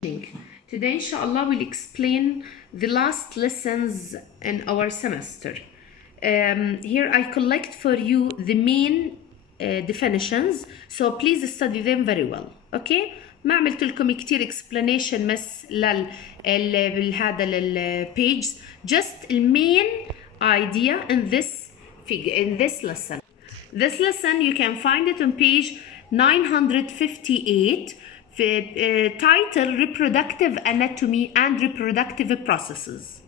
Today, inshallah, we'll explain the last lessons in our semester. Here I collect for you the main definitions, so please study them very well. Okay? ما عملت لكم كتير explanation بس هذا للpage, just the main idea in this lesson. This lesson you can find it on page 958. Title Reproductive Anatomy and Reproductive Processes.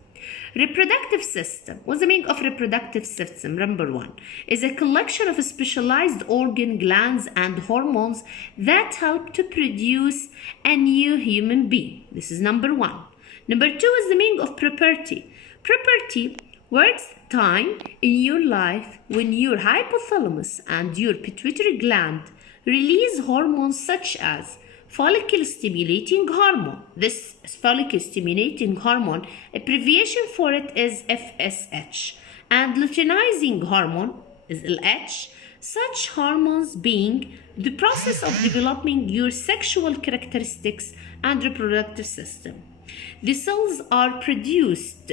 Reproductive system. What's the meaning of reproductive system? Number one is a collection of specialized organ, glands, and hormones that help to produce a new human being. This is number one. Number two is the meaning of property. Property works time in your life when your hypothalamus and your pituitary gland release hormones such as follicle stimulating hormone. This follicle stimulating hormone, abbreviation for it is FSH, and luteinizing hormone is LH. Such hormones being the process of developing your sexual characteristics and reproductive system. The cells are produced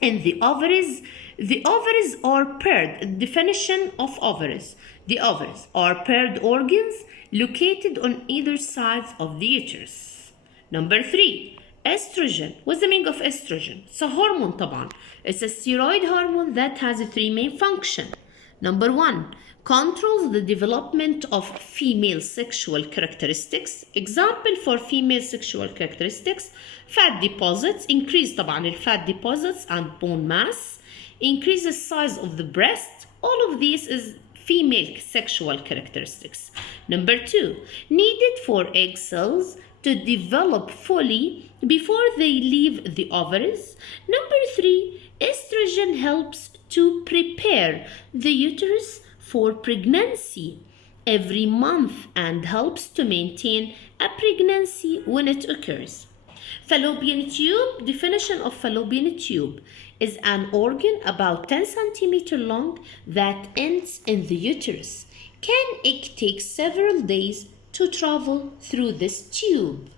in the ovaries. The ovaries are paired. Definition of ovaries. The ovaries are paired organs located on either side of the uterus. Number three, estrogen. What's the meaning of estrogen? It's a hormone طبعا. It's a steroid hormone that has three main functions. Number one, controls the development of female sexual characteristics. Example for female sexual characteristics: fat deposits, increase طبعا الfat deposits and bone mass, increase the size of the breast. All of these is female sexual characteristics. Number two, needed for egg cells to develop fully before they leave the ovaries. Number three, estrogen helps to prepare the uterus for pregnancy every month and helps to maintain a pregnancy when it occurs. Fallopian tube. Definition of fallopian tube is an organ about 10 centimeters long that ends in the uterus. Can egg take several days to travel through this tube?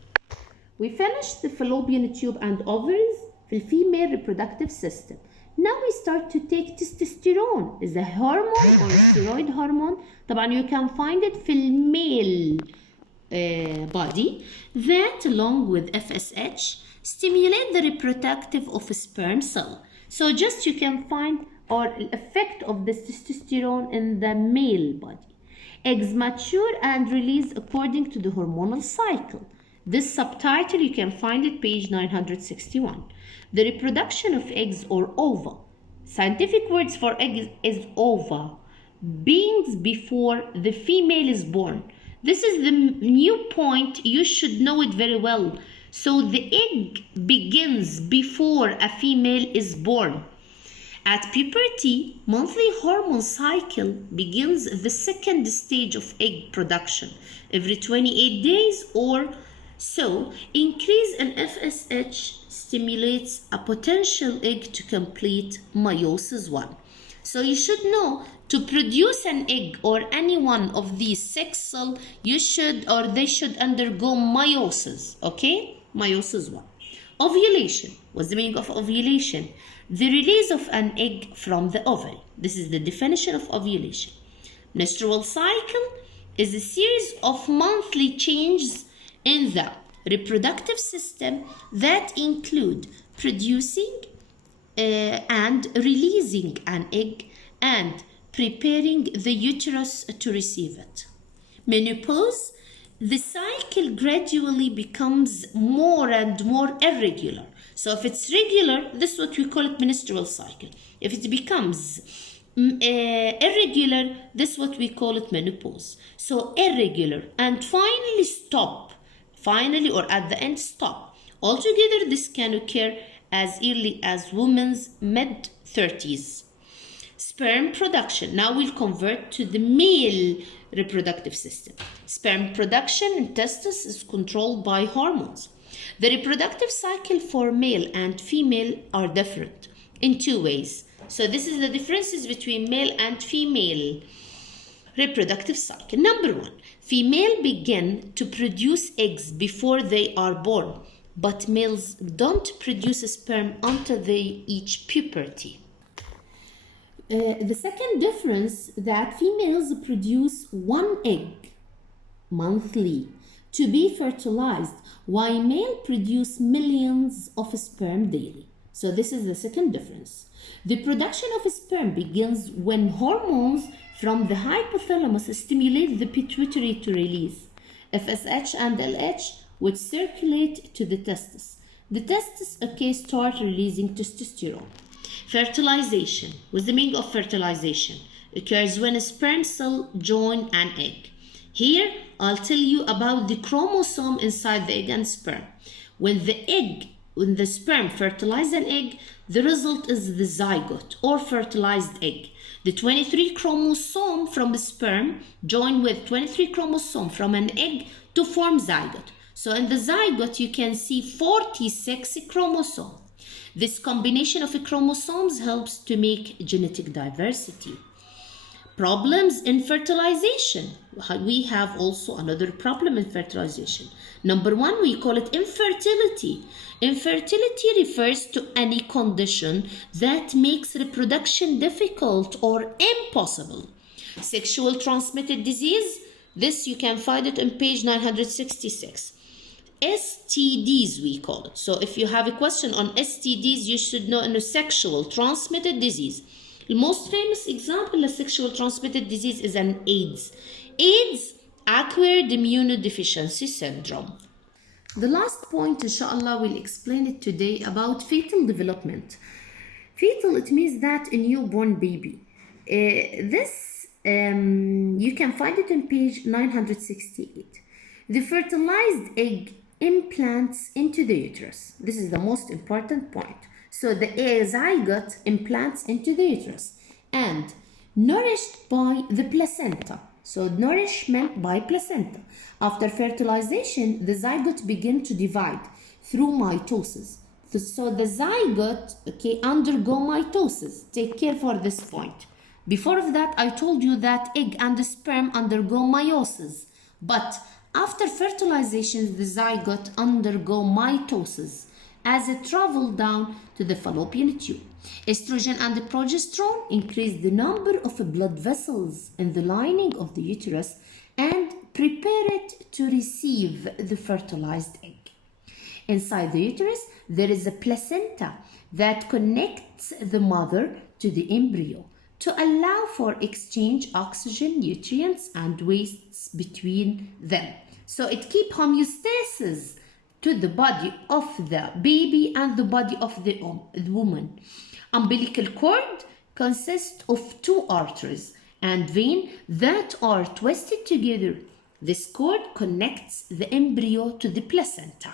We finished the fallopian tube and ovaries في female reproductive system. Now we start to take testosterone. Is a hormone or a steroid hormone. طبعا you can find it في male body that along with FSH stimulate the reproductive of a sperm cell. So just you can find or effect of the testosterone in the male body. Eggs mature and release according to the hormonal cycle. This subtitle you can find it page 961. The reproduction of eggs or ova. Scientific words for eggs is ova, beings before the female is born. This is the new point. You should know it very well. So the egg begins before a female is born. At puberty, monthly hormone cycle begins the second stage of egg production every 28 days or so. Increase in FSH stimulates a potential egg to complete meiosis 1. So you should know to produce an egg or any one of these sex cells, you should or they should undergo meiosis. Okay? Meiosis 1. Ovulation. What's the meaning of ovulation? The release of an egg from the ovary. This is the definition of ovulation. Menstrual cycle is a series of monthly changes in the reproductive system that include producing and releasing an egg and preparing the uterus to receive it. Menopause. The cycle gradually becomes more and more irregular. So if it's regular, this is what we call it menstrual cycle. If it becomes irregular, this is what we call it menopause. So irregular and finally stop. Finally or at the end stop. Altogether, this can occur as early as women's mid-30s. Sperm production. Now we'll convert to the male reproductive system. Sperm production in testes is controlled by hormones. The reproductive cycle for male and female are different in two ways. So this is the differences between male and female reproductive cycle. Number one, Females begin to produce eggs before they are born, but males don't produce sperm until they reach puberty. The second difference that females produce one egg monthly to be fertilized, while male produce millions of sperm daily. So this is the second difference. The production of sperm begins when hormones from the hypothalamus stimulate the pituitary to release FSH and LH, which circulate to the testes. The testes, start releasing testosterone. Fertilization. What's the meaning of fertilization? Occurs when a sperm cell join an egg. Here, I'll tell you about the chromosome inside the egg and sperm. When the sperm fertilizes an egg, the result is the zygote or fertilized egg. The 23 chromosome from the sperm join with 23 chromosome from an egg to form zygote. So in the zygote, you can see 46 chromosomes. This combination of chromosomes helps to make genetic diversity. Problems in fertilization. We have also another problem in fertilization. Number one, we call it infertility. Infertility refers to any condition that makes reproduction difficult or impossible. Sexual transmitted disease. This you can find it on page 966. STDs we call it. So if you have a question on STDs, you should know in a sexual transmitted disease. The most famous example of sexual transmitted disease is an AIDS. AIDS, acquired immunodeficiency syndrome. The last point, inshallah, we'll explain it today about fetal development. Fetal, it means that a newborn baby. You can find it on page 968. The fertilized egg implants into the uterus. This is the most important point. So the zygote implants into the uterus and nourished by the placenta. So nourishment by placenta. After fertilization, the zygote begins to divide through mitosis. So the zygote undergo mitosis. Take care for this point. Before of that, I told you that egg and the sperm undergo meiosis. But after fertilization, the zygote undergo mitosis as it travels down to the fallopian tube. Estrogen and progesterone increase the number of blood vessels in the lining of the uterus and prepare it to receive the fertilized egg. Inside the uterus, there is a placenta that connects the mother to the embryo to allow for exchange oxygen, nutrients, and wastes between them. So it keeps homeostasis to the body of the baby and the body of the woman. Umbilical cord consists of two arteries and veins that are twisted together. This cord connects the embryo to the placenta.